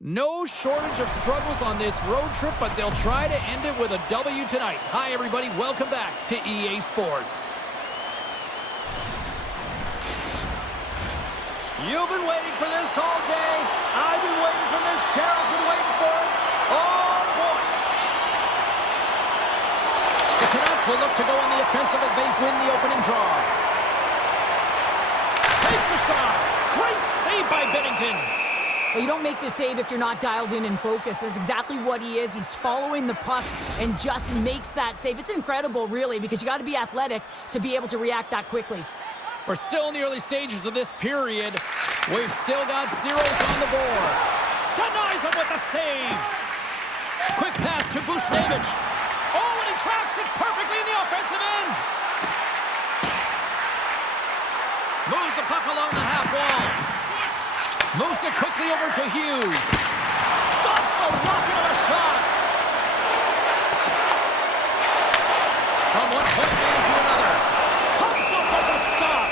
No shortage of struggles on this road trip, but they'll try to end it with a W tonight. Hi, everybody. Welcome back to EA Sports. You've been waiting for this all day. I've been waiting for this. Cheryl's been waiting for it. Oh, boy. The Canucks will look to go on the offensive as they win the opening draw. Takes a shot. Great save by Binnington. Well, you don't make this save if you're not dialed in and focused. That's exactly what he is. He's following the puck and just makes that save. It's incredible, really, because you got to be athletic to be able to react that quickly. We're still in the early stages of this period. We've still got zeros on the board. Denies him with the save. Quick pass to Bushnevich. Oh, and he tracks it perfectly in the offensive end. Moves the puck along the half wall. Moves it quickly over to Hughes. Stops the rocket of a shot. From one point man to another. Comes up with a stop.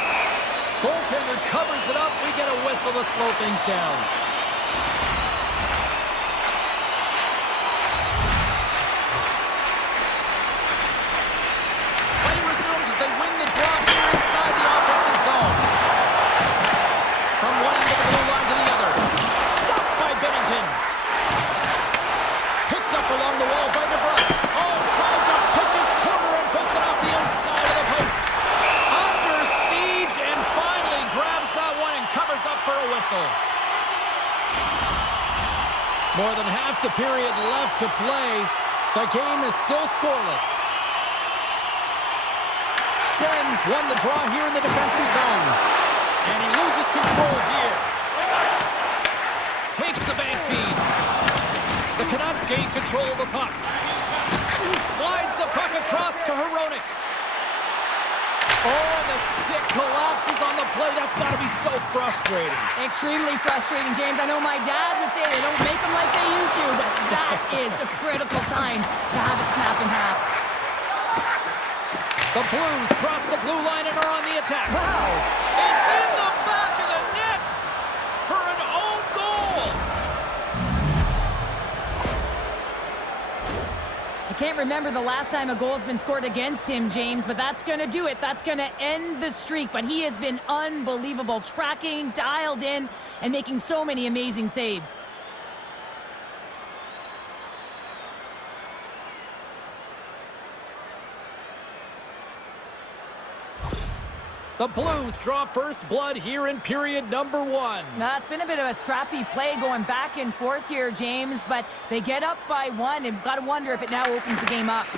Goaltender covers it up. We get a whistle to slow things down. Play resumes as they win the draw here inside the offensive zone. From one end of the blue line to the other. Stopped by Binnington. Picked up along the wall by DeBrusque. Oh, tried to pick his corner and puts it off the outside of the post. Under siege and finally grabs that one and covers up for a whistle. More than half the period left to play. The game is still scoreless. Schenns won the draw here in the defensive zone. And he loses control here. Takes the bank feed. The Canucks gain control of the puck. Slides the puck across to Hronek. Oh, and the stick collapses on the play. That's got to be so frustrating. Extremely frustrating, James. I know my dad would say they don't make them like they used to, but that is a critical time to have it snap in half. The Blues cross the blue line and are on the attack. Wow! It's in the back of the net for an own goal. I can't remember the last time a goal's been scored against him, James, but that's going to do it. That's going to end the streak, but he has been unbelievable, tracking, dialed in, and making so many amazing saves. The Blues draw first blood here in period number one. Now, it's been a bit of a scrappy play going back and forth here, James, but they get up by one, and got to wonder if it now opens the game up.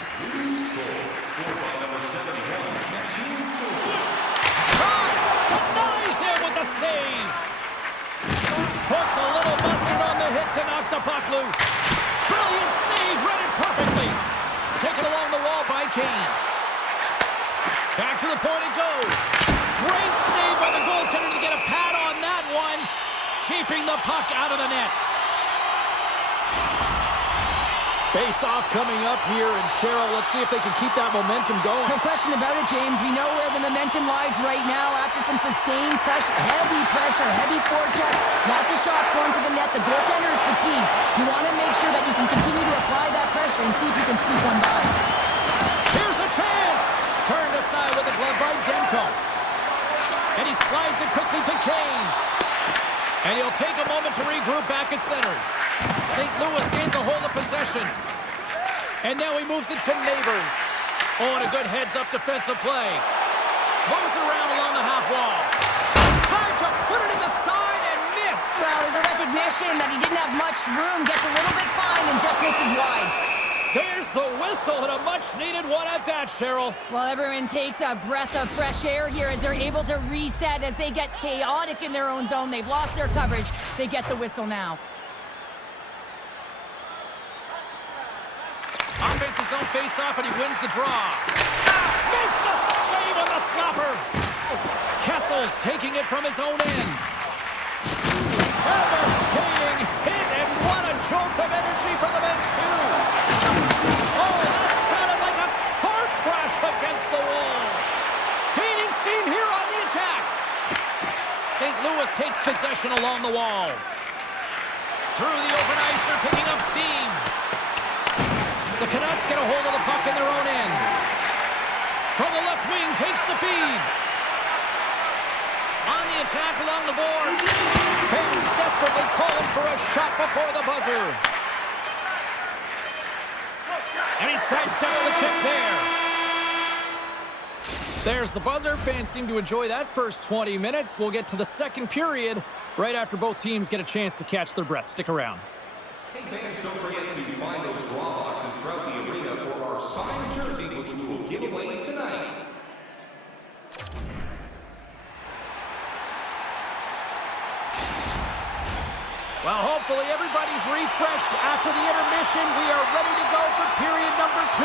Denies him with the save. Puts a little mustard on the hit to knock the puck loose. Brilliant save, read it perfectly. Taken along the wall by Kane. Back to the point it goes. Great save by the goaltender to get a pad on that one. Keeping the puck out of the net. Face-off coming up here, and Cheryl, let's see if they can keep that momentum going. No question about it, James. We know where the momentum lies right now after some sustained pressure, heavy forecheck. Lots of shots going to the net. The goaltender is fatigued. You want to make sure that you can continue to apply that pressure and see if you can squeeze one by. Here's a chance. Turned aside with a glove by Demko. And he slides it quickly to Kane. And he'll take a moment to regroup back at center. St. Louis gains a hold of possession. And now he moves it to Neighbors. Oh, and a good heads-up defensive play. Moves around along the half wall. Tried to put it in the side and missed. Well, there's a recognition that he didn't have much room. Gets a little bit fine and just misses wide. There's the whistle and a much-needed one at that, Cheryl. Well, everyone takes a breath of fresh air here as they're able to reset as they get chaotic in their own zone. They've lost their coverage. They get the whistle now. Offense his own face-off, and he wins the draw. Makes the save on the slapper. Kessel's taking it from his own end. Devastating hit, and what a jolt of energy from the bench, too. Oh, that sounded like a car crash against the wall. Gaining steam here on the attack. St. Louis takes possession along the wall. through the open ice. They're picking up steam. The Canucks get a hold of the puck in their own end. From the left wing, takes the feed. On the attack along the boards. Fans desperately calling for a shot before the buzzer. And he sidesteps the check there. There's the buzzer. Fans seem to enjoy that first 20 minutes. We'll get to the second period right after both teams get a chance to catch their breath. Stick around. Hey fans, don't forget to find those draw boxes throughout the arena for our signed jersey, which we will give away tonight. Well, hopefully everybody's refreshed after the intermission. We are ready to go for period number 2.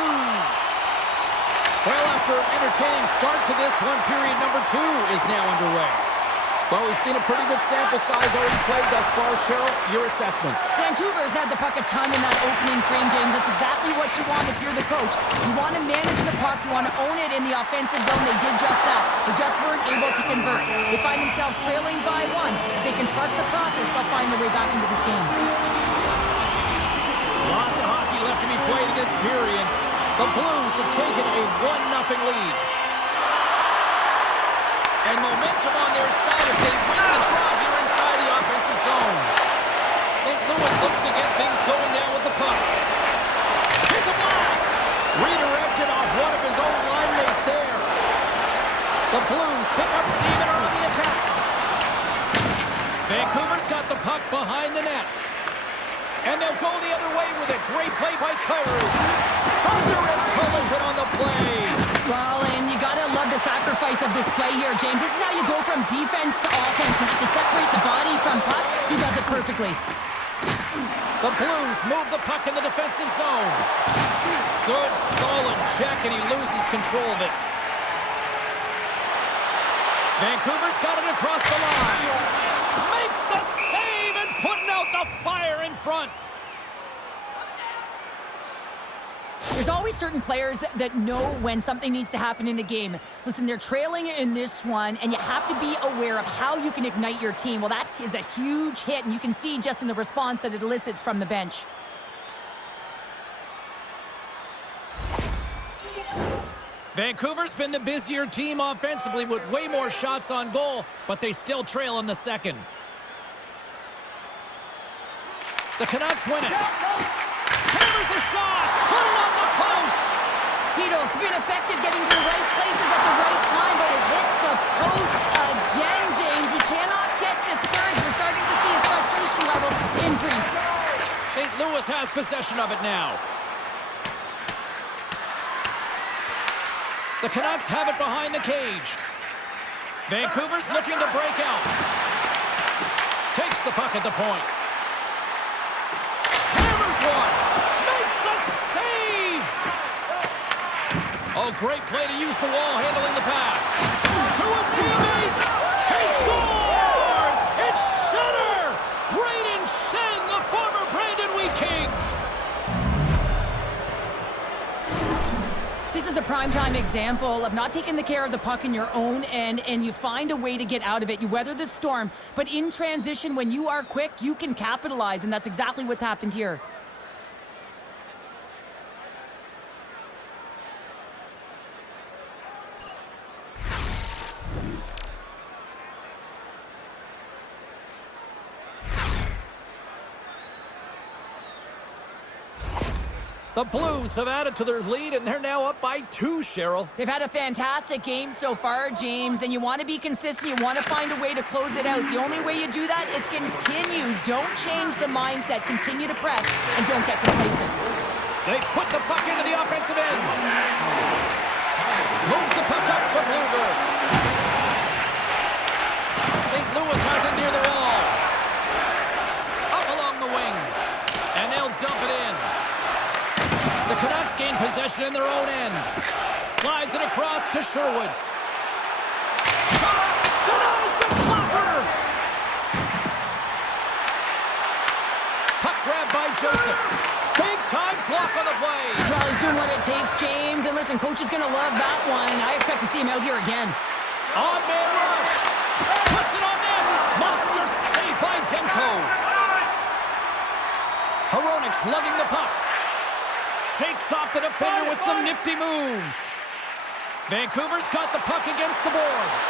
Well, after an entertaining start to this one, period number 2 is now underway. Well, we've seen a pretty good sample size already played thus far. Cheryl, your assessment. Vancouver's had the puck a ton in that opening frame, James. That's exactly what you want if you're the coach. You want to manage the puck. You want to own it in the offensive zone. They did just that. They just weren't able to convert. They find themselves trailing by 1. If they can trust the process, they'll find their way back into this game. Lots of hockey left to be played in this period. The Blues have taken a 1-0 lead. And momentum on their side as they win the draw here inside the offensive zone. St. Louis looks to get things going there with the puck. Here's a blast! Redirected off one of his own line mates there. The Blues pick up steam and are on the attack. Vancouver's got the puck behind the net. And they'll go the other way with it. Great play by Kyrou. Thunderous collision on the play. Well, and you gotta love the sacrifice of this play here, James. This is how you go from defense to offense. You have to separate the body from puck. He does it perfectly. The Blues move the puck in the defensive zone. Good, solid check, and he loses control of it. Vancouver's got it across the line. Makes the save and putting out the fire in front. There's always certain players that know when something needs to happen in a game. Listen, they're trailing in this one, and you have to be aware of how you can ignite your team. Well, that is a huge hit, and you can see just in the response that it elicits from the bench. Vancouver's been the busier team offensively with way more shots on goal, but they still trail in the second. The Canucks win it. Hammers the shot! Put it on the post! Hedo's been effective getting to the right places at the right time, but it hits the post again, James. He cannot get discouraged. We're starting to see his frustration levels increase. St. Louis has possession of it now. The Canucks have it behind the cage. Vancouver's looking to break out. Takes the puck at the point. Hammers one. Makes the save. Oh, great play to use the wall handling the pass. To his teammate. He scores! It's Shenner! Braden Shen, the former Brandon Wheat King. This is a primetime example of not taking the care of the puck in your own end, and you find a way to get out of it. You weather the storm, but in transition, when you are quick, you can capitalize, and that's exactly what's happened here. The Blues have added to their lead, and they're now up by 2, Cheryl. They've had a fantastic game so far, James, and you want to be consistent. You want to find a way to close it out. The only way you do that is continue. Don't change the mindset. Continue to press, and don't get complacent. They put the puck into the offensive end. Moves the puck up to Blueberg. St. Louis has it near the wall. Up along the wing, and they'll dump it in. The Canucks gain possession in their own end. Slides it across to Sherwood. Shot! Denies the blocker! Puck grab by Joseph. Big time block on the play. Well, he's doing what it takes, James. And listen, coach is going to love that one. I expect to see him out here again. On-man rush. Puts it on net. Monster save by Demko. Puck's lugging the puck. Shakes off the defender with some nifty moves. Vancouver's got the puck against the boards.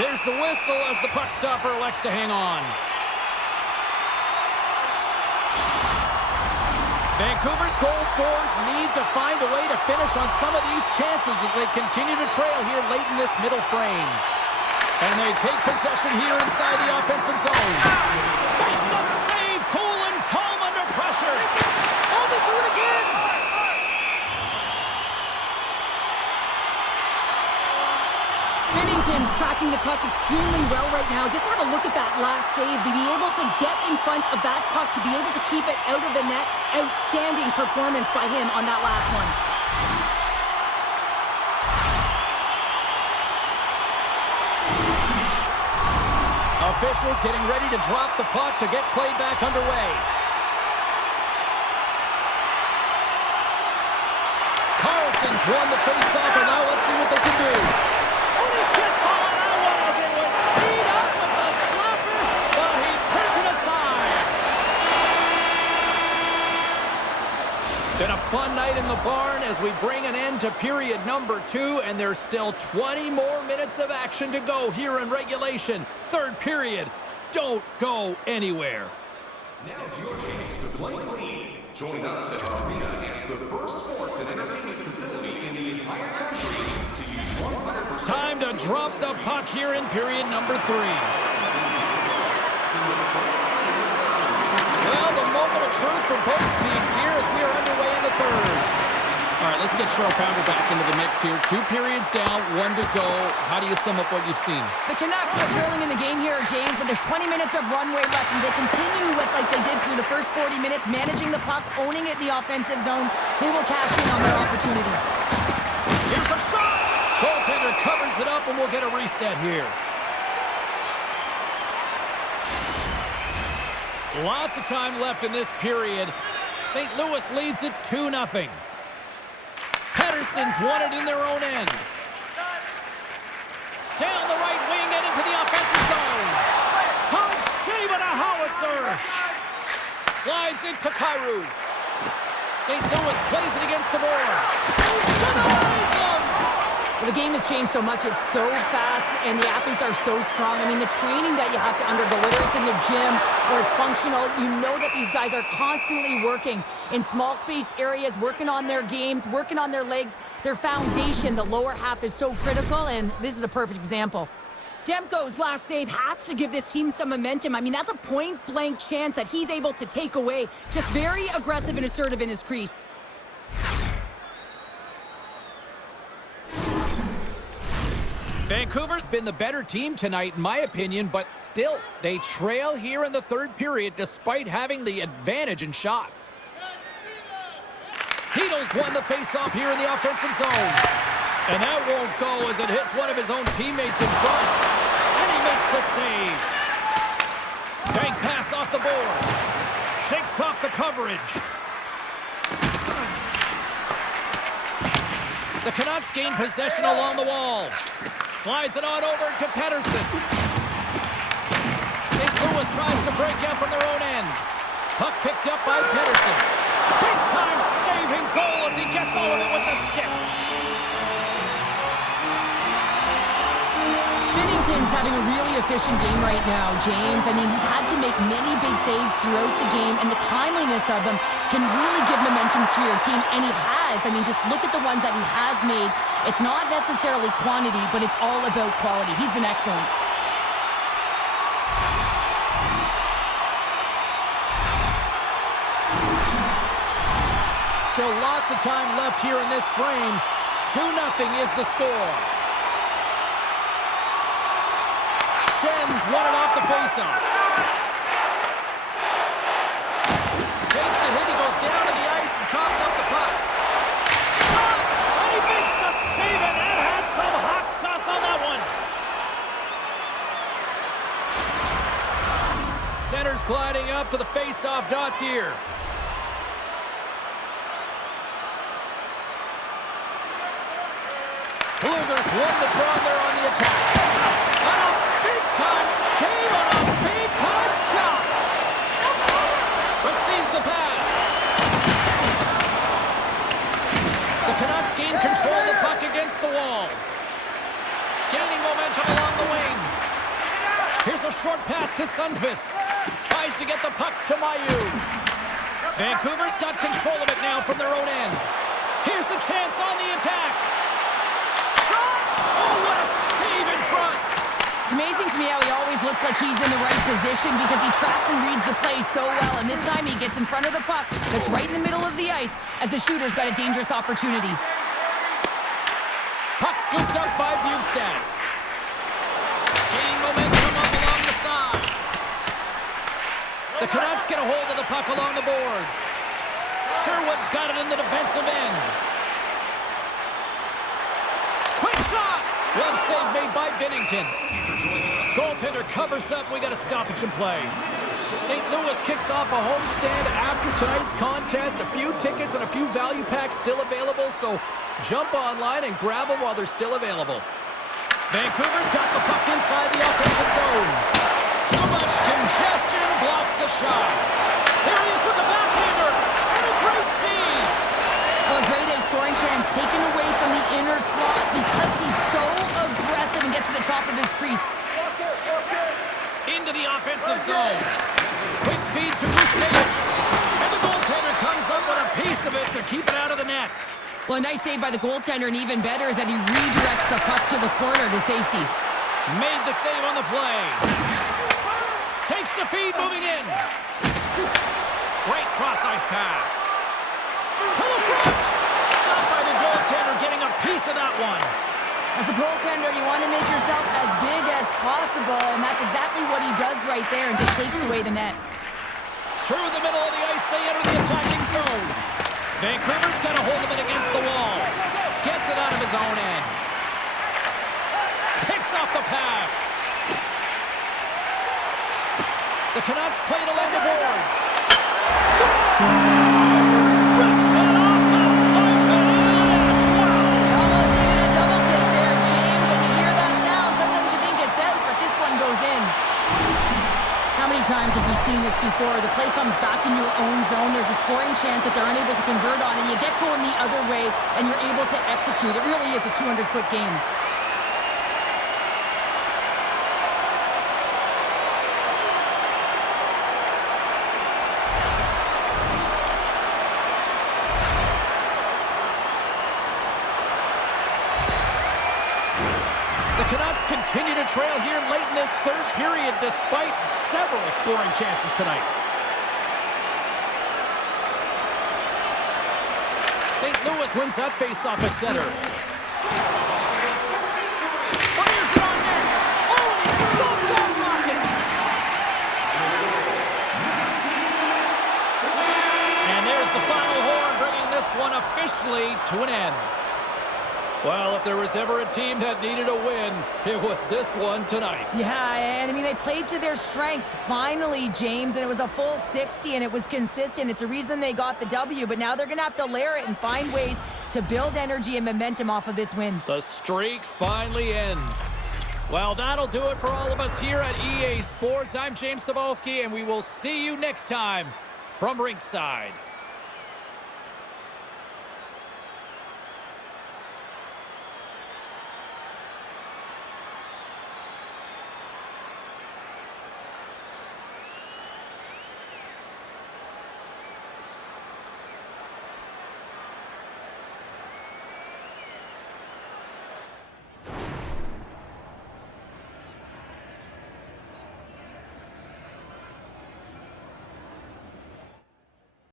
There's the whistle as the puck stopper elects to hang on. Vancouver's goal scorers need to find a way to finish on some of these chances as they continue to trail here late in this middle frame. And they take possession here inside the offensive zone. Makes the save, cool and calm under pressure. Oh, they do it again! Binnington's tracking the puck extremely well right now. Just have a look at that last save. To be able to get in front of that puck, to be able to keep it out of the net. Outstanding performance by him on that last one. Officials getting ready to drop the puck to get play back underway. Carlson's won the face-off, and now let's see what they can do. And he gets all of that one as it was teed up with the slapper, but he turns it aside. Been a fun night in the barn as we bring an end to period number 2, and there's still 20 more minutes of action to go here in regulation. Third period. Don't go anywhere. Now's your chance to play clean. Join us at our arena as the first sports and entertainment facility in the entire country to use 100%. Time to drop the puck here in period number 3. Well, the moment of truth for both teams here as we are underway in the third. All right, let's get Cheryl Pounder back into the mix here. 2 periods down, 1 to go. How do you sum up what you've seen? The Canucks are trailing in the game here, James, but there's 20 minutes of runway left, and they continue with like they did through the first 40 minutes, managing the puck, owning it in the offensive zone. They will cash in on their opportunities. Here's a shot! Goaltender covers it up, and we'll get a reset here. Lots of time left in this period. St. Louis leads it 2-0. Pettersson's won it in their own end. Down the right wing and into the offensive zone. Tom saving a howitzer. Slides into Kyrou. St. Louis plays it against the boards. Denies him! Well, the game has changed so much. It's so fast, and the athletes are so strong. I mean, the training that you have to undergo, whether it's in the gym or it's functional, you know that these guys are constantly working in small space areas, working on their games, working on their legs. Their foundation, the lower half, is so critical, and this is a perfect example. Demko's last save has to give this team some momentum. I mean, that's a point-blank chance that he's able to take away. Just very aggressive and assertive in his crease. Vancouver's been the better team tonight, in my opinion, but still, they trail here in the third period despite having the advantage in shots. Heedle's won the faceoff here in the offensive zone. And that won't go as it hits one of his own teammates in front. And he makes the save. Bank pass off the boards. Shakes off the coverage. The Canucks gain possession along the wall. Slides it on over to Pettersson. St. Louis tries to break out from their own end. Puck picked up by Pettersson. Big-time saving goal as he gets all of it with the stick. Binnington's having a really efficient game right now, James. I mean, he's had to make many big saves throughout the game, and the timeliness of them can really give momentum to your team, and he has. I mean, just look at the ones that he has made. It's not necessarily quantity, but it's all about quality. He's been excellent. Still lots of time left here in this frame. 2-0 is the score. Schen's won it off the faceoff. Takes a hit, he goes down to the ice and coughs up the puck. Shot! And he makes a save, and that had some hot sauce on that one. Center's gliding up to the faceoff dots here. Bluegers won the draw there on the attack. And a big-time save on a big-time shot. gaining momentum along the wing. Here's a short pass to Sundqvist. Tries to get the puck to Mayu. Vancouver's got control of it now from their own end. Here's a chance on the attack. Shot! Oh, what a save in front! It's amazing to me how he always looks like he's in the right position because he tracks and reads the play so well. And this time he gets in front of the puck that's right in the middle of the ice as the shooter's got a dangerous opportunity. Puck scooped up by Bjugstad. Gaining momentum up along the side. The Canucks get a hold of the puck along the boards. Sherwood's got it in the defensive end. Quick shot! Glove save made by Binnington. Goaltender covers up. We got a stoppage in play. St. Louis kicks off a homestand after tonight's contest. A few tickets and a few value packs still available, so jump online and grab them while they're still available. Vancouver's got the puck inside the offensive zone. Too much congestion blocks the shot. There he is with the backhander. And a great save. Well, a great A scoring chance taken away from the inner slot because he's so aggressive and gets to the top of his crease. Into the offensive zone. Quick feed to Bushevich. And the goaltender comes up with a piece of it to keep it out of the net. Well, a nice save by the goaltender, and even better is that he redirects the puck to the corner to safety. Made the save on the play. Takes the feed, moving in. Great cross-ice pass. To the front. Stopped by the goaltender, getting a piece of that one. As a goaltender, you want to make yourself as big as possible, and that's exactly what he does right there and just takes away the net. Through the middle of the ice, they enter the attacking zone. Vancouver's got a hold of it against the wall. Gets it out of his own end. Picks off the pass. The Canucks play it along the boards. Scores! Rips it off the pipe and in. Wow! Almost even a double take there, James. When you hear that sound, sometimes you think it's out, but this one goes in. How many times have we seen this before? The play comes back in your own zone. There's a scoring chance that they're unable to convert on, and you get going the other way, and you're able to execute. It really is a 200-foot game. The Canucks continue to trail here late in this third period despite several scoring chances tonight. St. Louis wins that faceoff at center. Fires it on net. Oh, he stopped that rocket. And there's the final horn, bringing this one officially to an end. Well, if there was ever a team that needed a win, it was this one tonight. Yeah, and I mean, they played to their strengths finally, James, and it was a full 60, and it was consistent. It's a reason they got the W, but now they're going to have to layer it and find ways to build energy and momentum off of this win. The streak finally ends. Well, that'll do it for all of us here at EA Sports. I'm James Cybulski, and we will see you next time from Rinkside.